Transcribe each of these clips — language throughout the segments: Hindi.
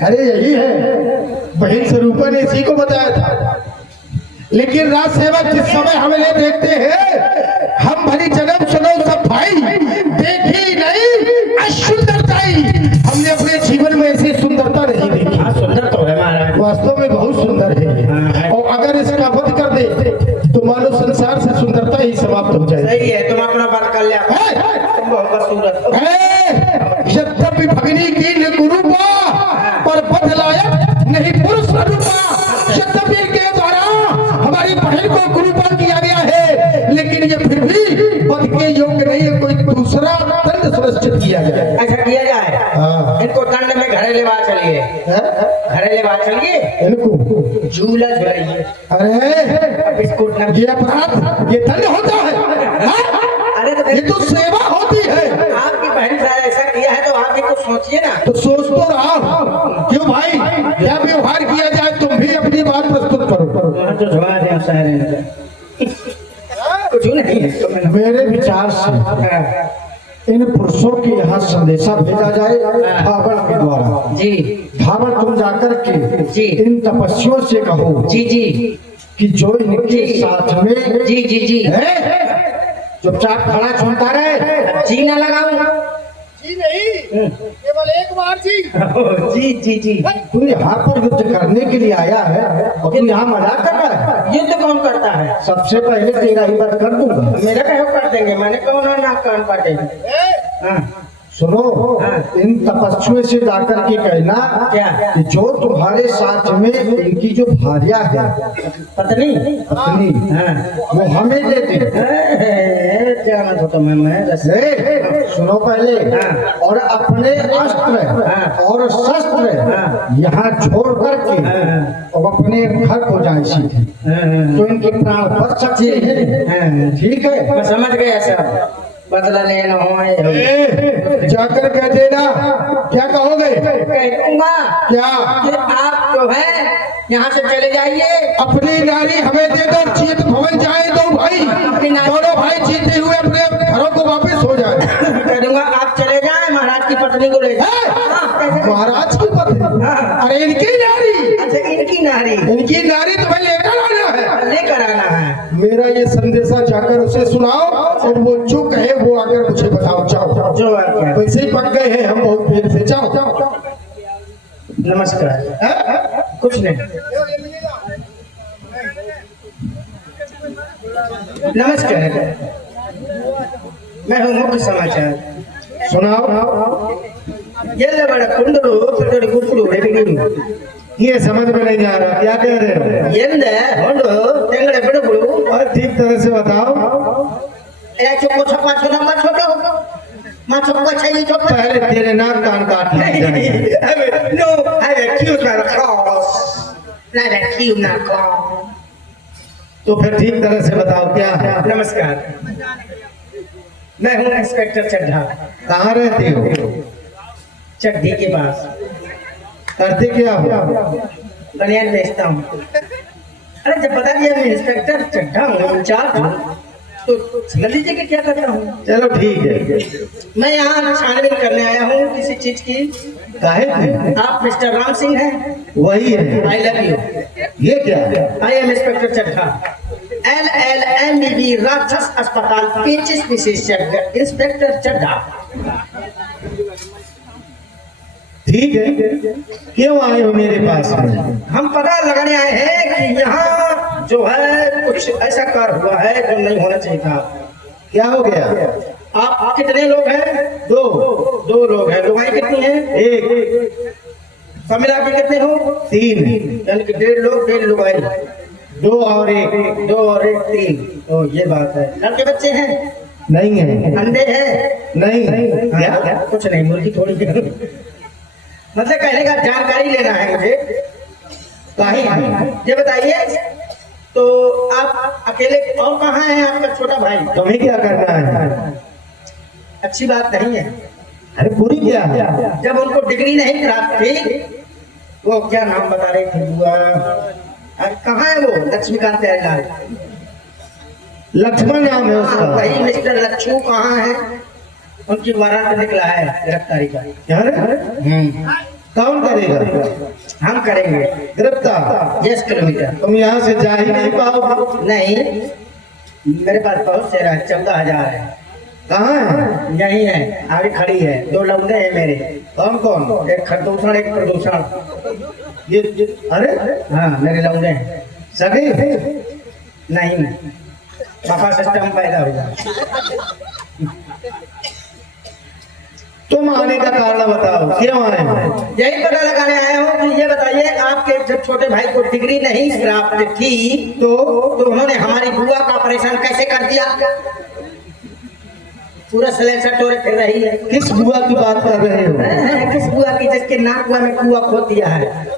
अरे यही है, बहन स्वरूपा ने इसी को बताया था। लेकिन राज सेवक जिस समय हमें ले देखते हैं, हम भली जन्म सुनो सब भाई, देखी नहीं असुंदरताई। हमने अपने जीवन में ऐसी सुंदरता नहीं देखी। सुंदर तो है महाराज, वास्तव में बहुत सुंदर है। और अगर इसका वध कर दे तो मानो संसार से सुंदरता ही समाप्त हो जाए। सही है, तुम अपना बात कर लिया, तुम बहुत खूबसूरत। यद्यपि भगिनी की गुरुपा पर वध लायक नहीं पुरुष रूपा। यद्यपि के द्वारा हमारी बहन को गुरुपा किया गया है, लेकिन ये फिर भी वध के योग्य नहीं है। कोई दूसरा दंड सुनिश्चित किया जाए। ऐसा किया जाए, इनको दंड में घरे बात चलिए, घरे बात चलिए, इनको झूला झुलाइए। अरे बिस्कुट ये अपराध, ये दंड होता है। अरे तो ये तो सेवा होती है। आपकी बहन साहब ऐसा किया है तो आप भी कुछ सोचिए ना। तो सोच तो रहा हूं। क्यों भाई, क्या व्यवहार किया जाए? तुम भी अपनी बात प्रस्तुत करो। तो झुला दे सारे, कुछ नहीं है तो मेरे विचार से इन पुरुषों के यहाँ संदेशा भेजा जाए धावण के द्वारा। जी धावण, तुम जाकर के जी इन तपस्वियों से कहो जी जी कि जो इनके साथ में जी जी जी चुपचाप खड़ा सुनता रहे। जी ना लगाऊं जी नहीं, केवल एक बार जी। जी जी जी। तू यहाँ पर युद्ध करने के लिए आया है और तू यहाँ मजाक कर रहा है। युद्ध कौन करता है? सबसे पहले तेरा ही बात कर दूंगा। मेरा कहो कर देंगे, मैंने कौन ना कान काटे। सुनो, इन तपस्वियों से जाकर के कहना क्या? कि जो तुम्हारे साथ में इनकी जो भार्या है, पत्नी पत्नी, वो हमें दे दे। जाना तो तुम्हें सुनो पहले, और अपने अस्त्र और शस्त्र यहाँ छोड़ करके और अपने घर को जाए सीधे, तो इनके प्राण बच सकते हैं। ठीक है, मैं समझ गया सर, बदला लेना हो जाकर कह देना। क्या कहोगे? कह दूंगा क्या कि आप जो है यहाँ से चले जाइए। अपनी नारी हमें दे दो, जीत भवन जाए दो भाई, दोनों भाई जीते हुए अपने घरों को वापस हो जाए। कह दूंगा आप चले जाए, महाराज की पत्नी को ले जाए। महाराज की पत्नी? अरे इनकी नारी। अच्छा इनकी नारी, इनकी नारी तुम्हें लेकर आना है, लेकर आना है। मेरा ये संदेशा जाकर उसे सुनाओ और वो जो कहे वो आकर मुझे बताओ। जाओ, जो है वैसे ही पक गए हैं हम बहुत देर से। जाओ। नमस्कार। कुछ नहीं, नमस्कार, मैं हूँ मुख्य समाचार। सुनाओ। ये बड़ा कुंडू पटोरी कुकुड़ू रेडियो, ये समझ में नहीं आ रहा, क्या कह रहे हो? ಎಂದೆ ಹೊಂಡು ತೆಂಗಡೆ ಬಿಡುಗಳು और ठीक तरह से बताओ। ए चुप छपा छोटा मत छोटो मत छपा चाहिए चुप पहले तेरे नाक कान काट लेंगे। No I accuse my clause नहीं एक्यूज ना क्लॉस। तो फिर ठीक तरह से बताओ क्या है? नमस्कार, मैं हूँ इंस्पेक्टर चड्ढा। कहाँ रहते हो? चड्ढी के पास। करते क्या हो? बनियान बेचता हूँ। अरे जब बता दिया मैं इंस्पेक्टर चड्ढा हूँ, इंचार्ज हूँ, तो समझ लीजिए कि क्या करता हूँ। चलो ठीक है। मैं यहाँ छानबीन करने आया हूँ किसी चीज की। काहे की? आप मिस्टर राम सिंह हैं? वही है। I love you. ये क्या है? I am inspector Chadha, LLMBB राक्षस अस्पताल पेचिस विशेषज्ञ इंस्पेक्टर चड्ढा। ठीक है, क्यों आए हो मेरे पास में? हम पता लगाने आए हैं कि यहाँ जो है कुछ ऐसा कर हुआ है जो नहीं होना चाहिए था। क्या हो गया? आप कितने लोग हैं? दो लोग हैं। लुगाई कितनी है? एक। सब मिला के कितने हो? 3। यानी कि 1.5 लोग 1.5 लुगाई। 2 और 1। 2 और 1 3। तो ये बात है। लड़के बच्चे हैं? नहीं है। अंडे हैं? नहीं। क्या? कुछ नहीं, मुर्गी थोड़ी। मतलब कहने का जानकारी लेना है मुझे। काहे? ये बताइए, तो आप अकेले और कहाँ हैं आपका छोटा भाई? तुम्हें क्या करना है? अच्छी बात नहीं है। अरे पूरी क्या है? जब उनको डिग्री नहीं प्राप्त थी, वो क्या नाम बता रही थी बुआ, कहाँ है वो? लक्ष्मीकांत प्यारेलाल। लक्ष्मण नाम है उसका। वही मिस्टर लक्ष्मू कहाँ है? उनकी वारंट निकला है गिरफ्तारी का। क्या रे? कौन करेगा? हम करेंगे। गिरफ्तार 10 किलोमीटर। तुम यहाँ से जा ही नहीं पाओगे। नहीं, मेरे पास बहुत से 14,000 है। कहाँ है? यही है, आगे खड़ी है। 2 लौंडे हैं मेरे। कौन कौन? एक खरदूषण, एक प्रदूषण। अरे हाँ, मेरे लौंडे हैं। सगे नहीं, पापा सिस्टम पैदा होगा। तुम आने का कारण बताओ, क्यों आए हो? यही पता लगाने आए हो कि ये बताइए, आपके जब छोटे भाई को डिग्री नहीं प्राप्त थी तो उन्होंने हमारी बुआ का ऑपरेशन कैसे कर दिया? पूरा सिलेंसर तोड़े फिर रही है। किस बुआ की बात कर रहे हो? किस बुआ की? जिसके नाक बुआ में कुआ खोद दिया है।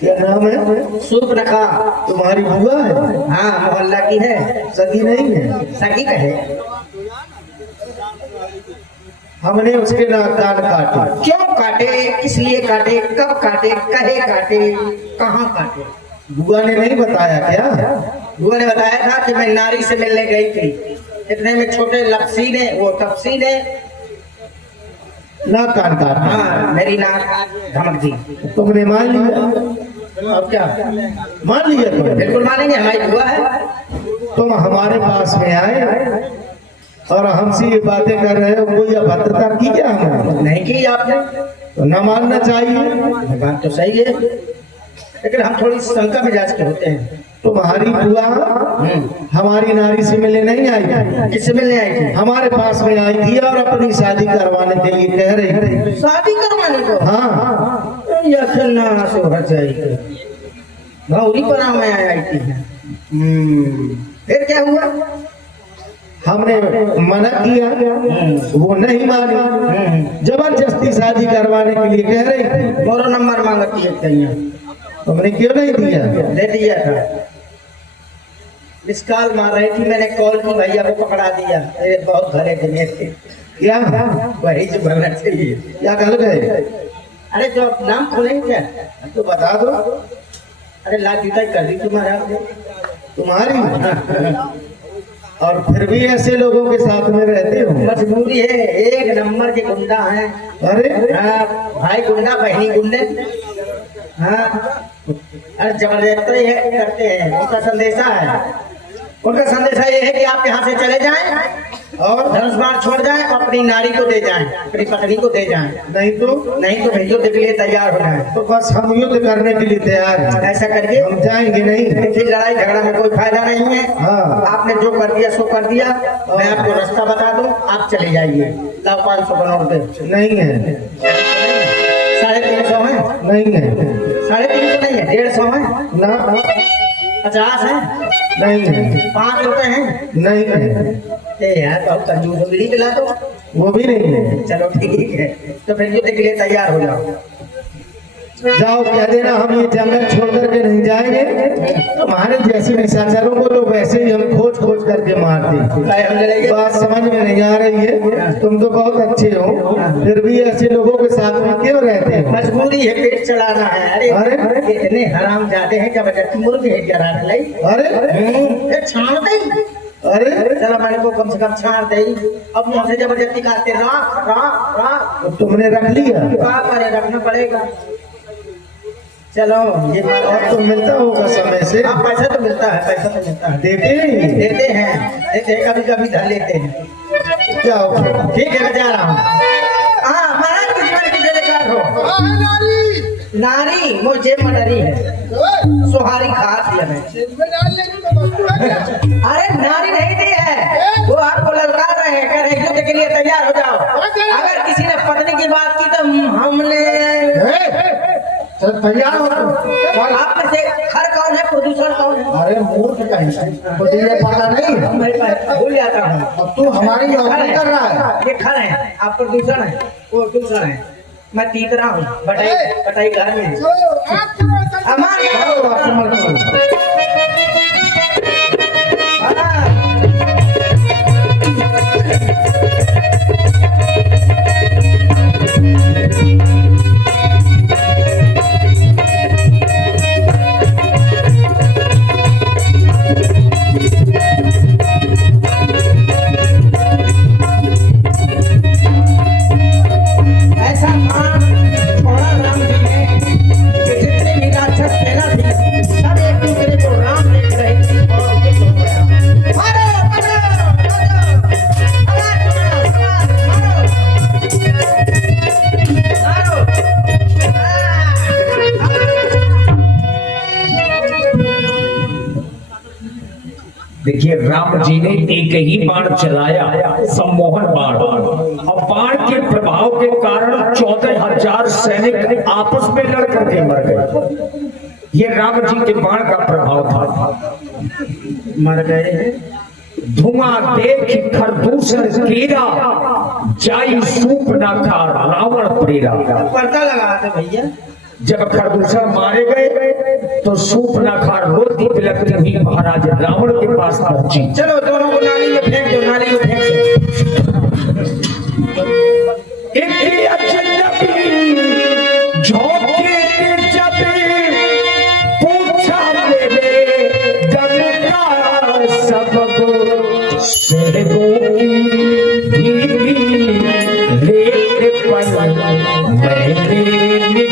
क्या नाम है? सूर्पनखा। तुम्हारी बुआ है? हाँ, मोहल्ला की है। सगी नहीं है? सगी कहे। हमने उसके नाक कान काटे। क्यों काटे? किस लिए काटे? कब काटे? कहे काटे? कहाँ काटे? बुआ ने नहीं बताया क्या? बुआ ने बताया था कि मैं नारी से मिलने गई थी। इतने में छोटे लपसी ने, वो तपसी ने नाक कान काटा। हाँ, मेरी नाक धमक दी। तुमने मान लिया? अब क्या? मान लिया तुमने? बिल्कुल मानेंगे, हमारी बुआ है। तुम हमारे पास में आए और हमसे ये बातें कर रहे हो, कोई अभद्रता की क्या? हमने नहीं की आपने, तो न मानना चाहिए। बात तो सही है, लेकिन हम थोड़ी शंका मिजाज के होते हैं। तुम्हारी बुआ हमारी नारी से मिलने नहीं आई थी। किससे मिलने आई थी? हमारे पास में आई थी और अपनी शादी करवाने के लिए कह रही थी। शादी करवाने को? हाँ, यखना सोहर जाएगी। भौरी पर मैं आई थी। फिर क्या हुआ? हमने मना किया, वो नहीं मानी, जबरदस्ती शादी करवाने के लिए कह रही थी। मोरो नंबर मांगती है कहीं, तुमने क्यों नहीं दिया? दे दिया था। मिस कॉल मार रही थी, मैंने कॉल की, भैया को पकड़ा दिया। अरे बहुत भले दिन थे। क्या? वही जो भरना चाहिए। क्या कर गए? अरे जो नाम खोलेंगे क्या? तो बता दो। अरे लाख जुटाई कर दी तुम्हारा। तुम्हारी? और फिर भी ऐसे लोगों के साथ में रहते हो? मजबूरी है, एक नंबर के गुंडा है। अरे भाई गुंडा, बहनी गुंडे। हाँ, अरे जबरदस्ती है करते हैं। उनका संदेशा है, उनका संदेशा ये है कि आप यहाँ से चले जाएं और धनुष बाण छोड़ जाएं, अपनी नारी को दे जाएं, अपनी पत्नी को दे जाएं। नहीं तो युद्ध के लिए तैयार हो जाएं। तो बस हम युद्ध करने के लिए तैयार हैं। ऐसा करके हम जाएंगे नहीं। फिर लड़ाई झगड़ा में कोई फायदा नहीं है। हाँ। आपने जो कर दिया सो कर दिया। मैं आपको रास्ता बता दूं, आप चले जाइए। लाओ 500 का नोट दे। नहीं है। 350 है? नहीं है। 350 नहीं है, 150 है ना, 50 है? नहीं है। 5 रुपए हैं? नहीं है। ए यार, बहुत कंजूस हो, बीड़ी पिला दो। वो भी नहीं है। चलो ठीक है, तो फिर युद्ध के लिए तैयार हो जाओ। जाओ, कह देना हम ये जंगल छोड़ करके नहीं जाएंगे। तुम्हारे जैसे निशाचरों को तो वैसे ही हम खोज खोज करके मारते। हम लड़ेंगे। बात समझ में नहीं आ रही है। तुम तो बहुत अच्छे हो, फिर भी ऐसे लोगों के साथ में क्यों रहते हो? मजबूरी है, पेट चलाना है। अरे इतने हराम जाते हैं, जबरदस्ती मुर्ग है जरा ले। अरे छाड़ दे। अरे चलो मैंने को कम से कम छाड़ दे। अब मुझसे जबरदस्ती खाते राख। तो तुमने रख लिया? क्या करे, रखना पड़ेगा। चलो ये अब तो मिलता होगा समय से। हाँ, पैसा तो मिलता है, पैसा तो मिलता है। देते हैं? देते हैं, कभी कभी धर लेते हैं। जाओ, ठीक है, मैं जा रहा हूँ। हाँ, महाराज के जीवन की जयकार हो। हाँ, है नारी। नारी मुझे मडरी है, सुहारी खास दिया मैं। इसमें डालने की तो वस्तु है क्या? अरे नारी नहीं दी है, वो आपको ललकार रहे हैं, कह रहे हैं युद्ध के लिए तैयार हो जाओ। अगर किसी ने पत्नी की बात की तो हमने तैयार हो। आप में से खर कौन है, प्रदूषण कौन है? अरे मूर्ख कहीं, मुझे ये पता नहीं है। मैं भूल जाता हूँ। अब तू हमारी नौकरी कर रहा है। ये खर है, आप प्रदूषण है, वो प्रदूषण है। मैं तीतरा हूँ, बटाई घर में है। चलो, आप चलो, चलो। हमारे ऐसा मान राम जी ने एक ही बाण चलाया, सम्मोहन बाण, और बाण के प्रभाव के कारण 14,000 सैनिक आपस में लड़ करके मर गए। ये राम जी के बाण का प्रभाव था। मर गए। धुआं देख खरदूषण केरा, जाई सूप ना खा रावण प्रेरा। पर्दा लगा दे भैया। जब खरदूषण मारे गए तो सूप ना खा रोती बिलखती हुई महाराज रावण के पास पहुंची। चलो दोनों को नाली में फेंक दो, नाली में फेंक दो। इतनी अजनबी झोंके के जब पूछा मेरे गम का सबब, सहबों की भीगी रेत पर मैंने